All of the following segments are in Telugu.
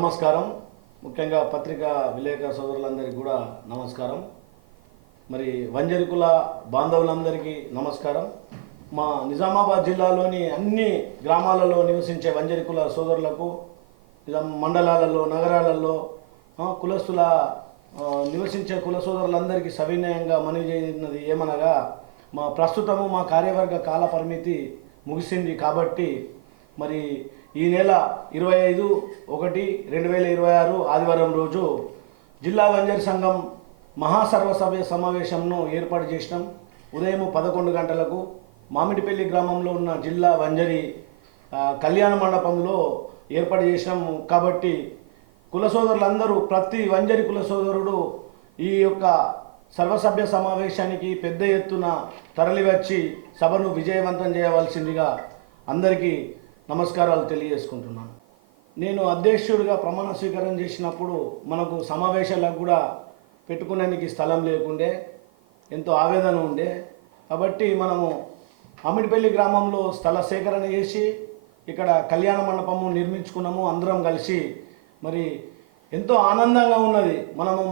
నమస్కారం. ముఖ్యంగా పత్రికా విలేకరుల సోదరులందరికీ కూడా నమస్కారం. మరి వంజరికుల బాంధవులందరికీ నమస్కారం. మా నిజామాబాద్ జిల్లాలోని అన్ని గ్రామాలలో నివసించే వంజరికుల సోదరులకు, మండలాలలో, నగరాలలో కులస్తుల నివసించే కుల సోదరులందరికీ సవినయంగా మనవి చేయనది ఏమనగా, ప్రస్తుతము మా కార్యవర్గ కాల పరిమితి ముగిసింది కాబట్టి మరి ఈ నెల 25/1/2026 ఆదివారం రోజు జిల్లా వంజరి సంఘం మహాసర్వసభ్య సమావేశంను ఏర్పాటు చేసినాం. ఉదయం 11 గంటలకు మామిడిపల్లి గ్రామంలో ఉన్న జిల్లా వంజరి కళ్యాణ మండపంలో ఏర్పాటు చేసినాం. కాబట్టి కుల సోదరులందరూ, ప్రతి వంజరి కుల సోదరుడు ఈ యొక్క సర్వసభ్య సమావేశానికి పెద్ద ఎత్తున తరలివచ్చి సభను విజయవంతం చేయవలసిందిగా అందరికీ నమస్కారాలు తెలియజేసుకుంటున్నాను. నేను అధ్యక్షుడిగా ప్రమాణ స్వీకారం చేసినప్పుడు మనకు సమావేశాలకు కూడా పెట్టుకునేందుకు స్థలం లేకుండే, ఎంతో ఆవేదన ఉండే. కాబట్టి మనము మామిడిపల్లి గ్రామంలో స్థల సేకరణ చేసి ఇక్కడ కళ్యాణ మండపము నిర్మించుకున్నాము. అందరం కలిసి మరి ఎంతో ఆనందంగా ఉన్నది. మనము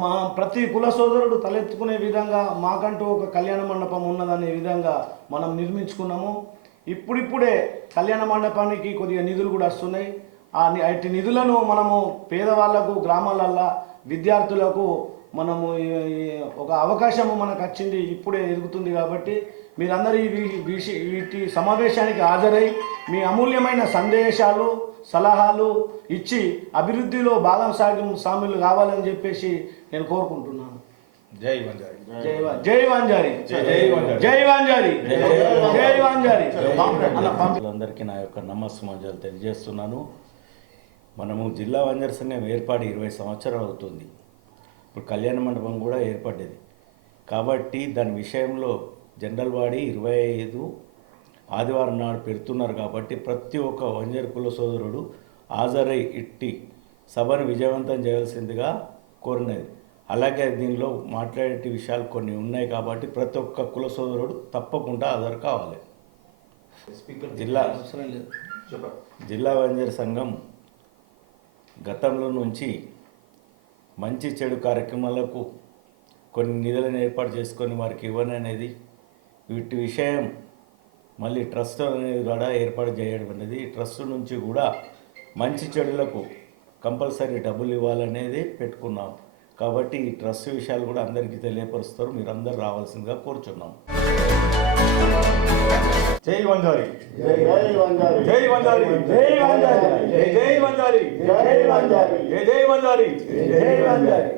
ప్రతి కుల సోదరుడు తలెత్తుకునే విధంగా మాకంటూ ఒక కళ్యాణ మండపం ఉన్నదనే విధంగా మనం నిర్మించుకున్నాము. ఇప్పుడిప్పుడే కళ్యాణ మండపానికి కొద్దిగా నిధులు కూడా వస్తున్నాయి. అటు నిధులను మనము పేదవాళ్లకు, గ్రామాలల్లో విద్యార్థులకు మనము ఒక అవకాశము మనకు వచ్చింది, ఇప్పుడే ఎదుగుతుంది. కాబట్టి మీరందరూ వీటి సమావేశానికి హాజరై మీ అమూల్యమైన సందేశాలు, సలహాలు ఇచ్చి అభివృద్ధిలో భాగస్వాములు కావాలని చెప్పేసి నేను కోరుకుంటున్నాను. జై వంజారి, జై వంజారి, జై వంజారి, జై వంజారి. అందరికీ నా యొక్క నమస్సుమాంజలు తెలియజేస్తున్నాను. మనము జిల్లా వంజరి సంఘం ఏర్పాటు 20 సంవత్సరాలు అవుతుంది. ఇప్పుడు కళ్యాణ మండపం కూడా ఏర్పడ్డది. కాబట్టి దాని విషయంలో జనరల్ బాడీ 25 ఆదివారం నాడు పెడుతున్నారు. కాబట్టి ప్రతి ఒక్క వంజరి కుల సోదరుడు హాజరై ఇట్టి సభను విజయవంతం చేయాల్సిందిగా కోరినది. అలాగే దీనిలో మాట్లాడే విషయాలు కొన్ని ఉన్నాయి. కాబట్టి ప్రతి ఒక్క కుల సోదరుడు తప్పకుండా హాజరు కావాలి. జిల్లా వంజరి సంఘం గతంలో నుంచి మంచి చెడు కార్యక్రమాలకు కొన్ని నిధులను ఏర్పాటు చేసుకొని వారికి ఇవ్వని అనేది, వీటి విషయం మళ్ళీ ట్రస్ట్ అనేది కూడా ఏర్పాటు చేయడం అనేది, ట్రస్ట్ నుంచి కూడా మంచి చెడులకు కంపల్సరీ డబ్బులు ఇవ్వాలనేది పెట్టుకున్నాం. కాబట్టి ఈ ట్రస్ట్ విషయాలు కూడా అందరికీ తెలియపరుస్తారు. మీరు అందరూ రావాల్సిందిగా కోరుచున్నాం. జై వంజారి, జై వంజారి, జై వంజారి, జై వంజారి, జై వంజారి, జై వంజారి, జై వంజారి, జై వంజారి.